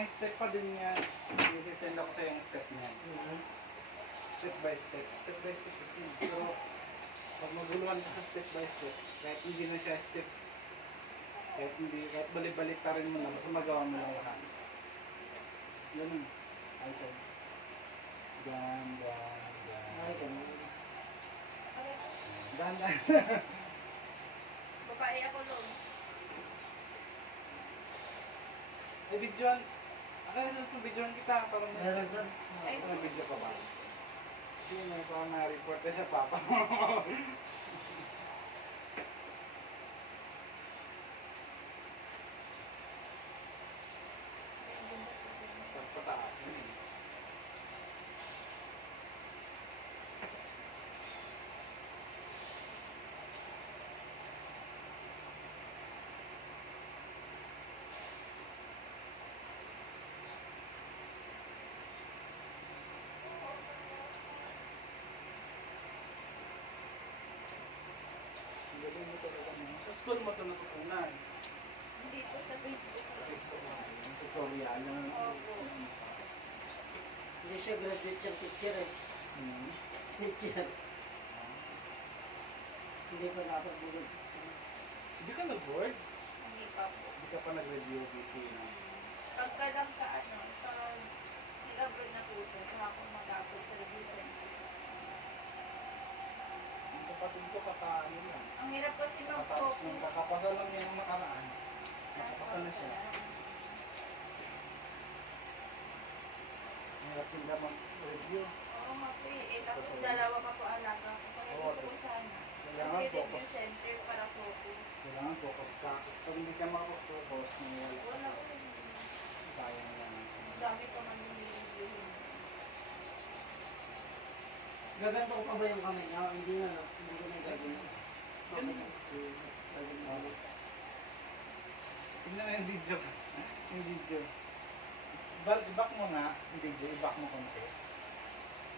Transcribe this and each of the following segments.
may step pa din yan. I-send ako sa yung step niya. Step by step. Step by step kasi. Pero, pag maguluhan ka sa step by step, kahit hindi na siya step, kahit balik-balik pa rin mo na, basta magawa mo lang lahat. Ganun. Ay, ito. Gan. Ay, ganun. Dan. Babae ako, Loms. Ay, videoan. Akala na itong videoan kita. Parang Meron dyan. may video ka ba? Kasi may parang na-report sa papa mo. Pataas yun eh. Ang galing mo talaga mo. Sa school mo ito natutunan. Hindi po sa Facebook. Sa Facebook mo. Yung tutorial. Yung... Opo. Hindi siya graduate siyang teacher eh. Teacher. Hindi pa nakapag-board. Hindi ka nag-board? Hindi pa po. Hindi ka pa nag-review PC na. Pagka lang ka, pag nag-abroad na po siya, saka ako mag-abroad sa review center. Ang kapatid ko kakaano lang. Ang hirap kasi mag-focus. Nung kakapasa lang niya ng nakaraan. Nakapasa na siya. Hirap sila mag-review. Oo nga po eh. Tapos dalawa pa po alaga ko. Kaya Oo, gusto ko sana. kailangan Mag-review focus. center para focus. Kailangan focus ka. Kasi pag hindi ka makafocus, Wala wala ko ka. rin. Sayang lang. Ang dami pa man yung review. Gaganto ko pa ba yung kamay niya? Hindi na. Hindi ko na gagawin. Ganun. Gagawin. Tingnan na yung video. Yung video. I-back mo nga. Yung video, i-back mo konti.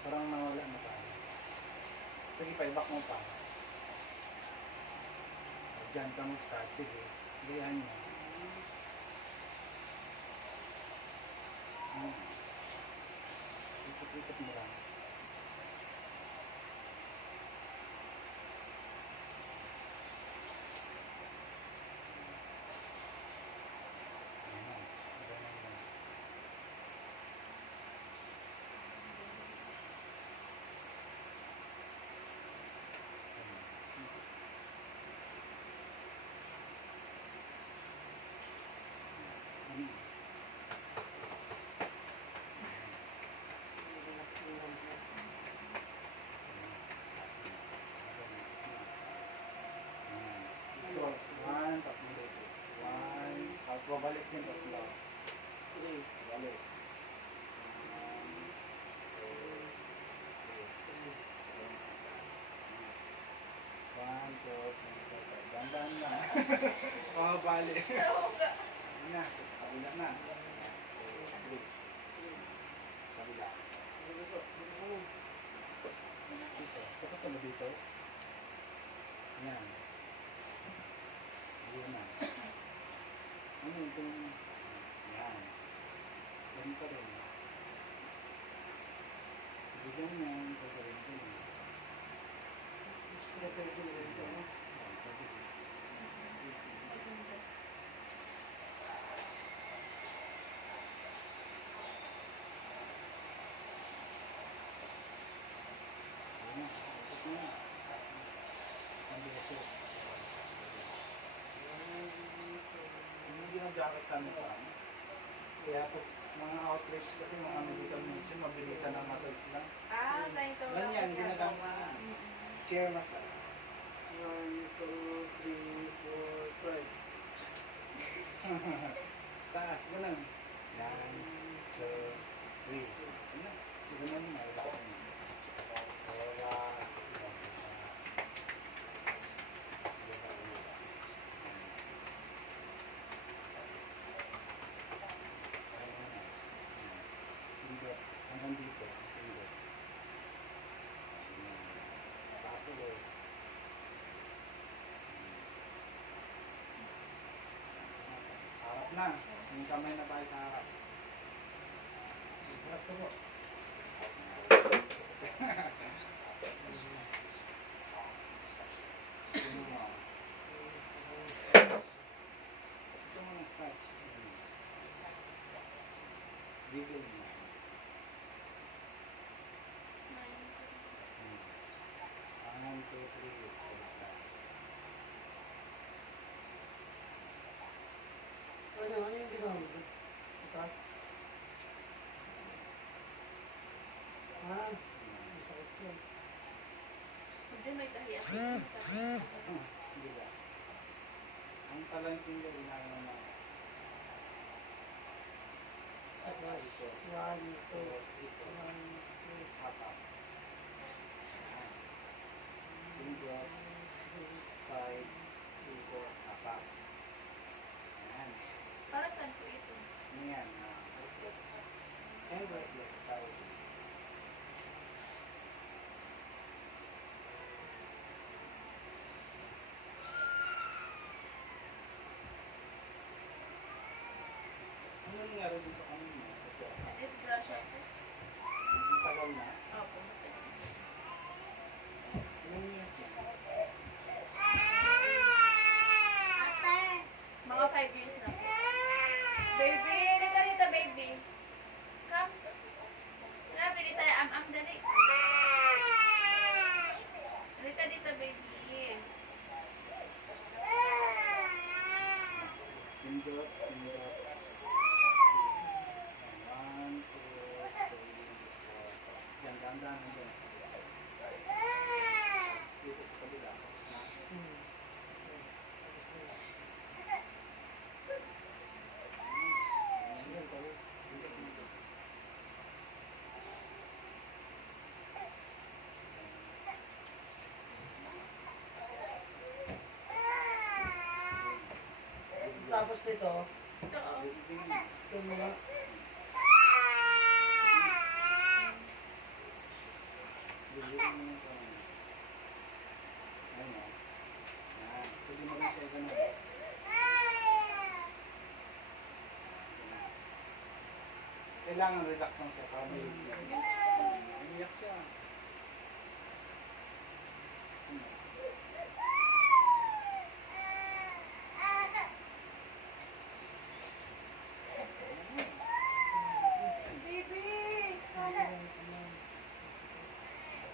Parang nawala na tayo. Sige pa, i-back mo pa. Diyan ka mag-start. Sige. Gayahan mo. Ikot-ikot mo lang. Ayan. Ganyan lang. Ayan. Relaxing lang siya. Ito, one, tatlong beses. One, tapos babalik din tatlo. Three. Balik. One, two, three. One, two, three, four, five. Dandan na. Bumabali. Ayun na, tapos kabila na. One, two, three. Kabila. Dito. Tapos ano dito? Yan. Ayun na. Ano itong... Yan. Yan pa rin. Hindi ganyan. Pwede rin ito. Mas prefer ko na ito. Yan, pwede rin. Ayun na. Tapos na. Isang beses. Yung ginagamit kami sa ano. Kaya po, mga outlets kasi mga medical medicine, mabilisan ang massage lang. Ah, tayo ito. Ganyan, ginagamit na. Chair massage. 1, 2, 3, 4, 5. Taas, ganun. Yan, 2, 3. Ano? So, ganun na, relax mo. Wala. Dito, hanggang dito. Dito. Taas ulit. Sarap na. Yung kamay na tayo sa harap. Bigel mo. One, two, three, let's go back. Ano yung ginawa mo? Ito? May sakit yun. Hindi may tahi ako. Hindi ba? Ang talanting niya, ginagawa na. Tapos, Ito. 1, 2, Ito. 1, 2, Hapak. Pindot. Side. Pindot. Hapak. Ayan. Para saan po ito? Ano yan? Reflex. And reflex tayo. Ano nangyari dito sa kanina? Ito. Na-disgrasya po. Ang tagal na. Opo. Ilang years na? Mga 5 years na po. Baby! Halika dito, baby. Come. Tara, pili tayo. Am-am, dali. Halika dito, baby. Pindot. Pindot. 1, 2, 3, 4. Yan, dahan-dahan hanggang. Dito sa kabila. Tapos na. Sige, ito. Pindot, pindot. Tapos nito, Ito, oh. ito mga Kailangan relax lang siya para may umiyak siya. Baby!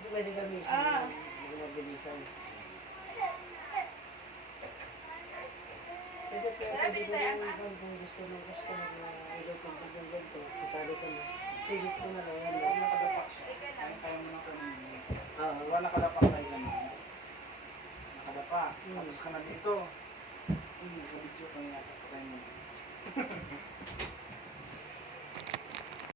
pwede gamitin Ah. yung mabilisan. Pwede Grabe ko tayo, rin ama. kung gusto ng customer na ilaw kung ng ganito. Kasali ka na. Sigit ko na lang yan. Pag nakadapak siya, Halika na. kaya mo na kunin. Oo. Diba nakadapak tayo ganun? Nakadapa. Tapos ka na dito. Kabidyo ka niya.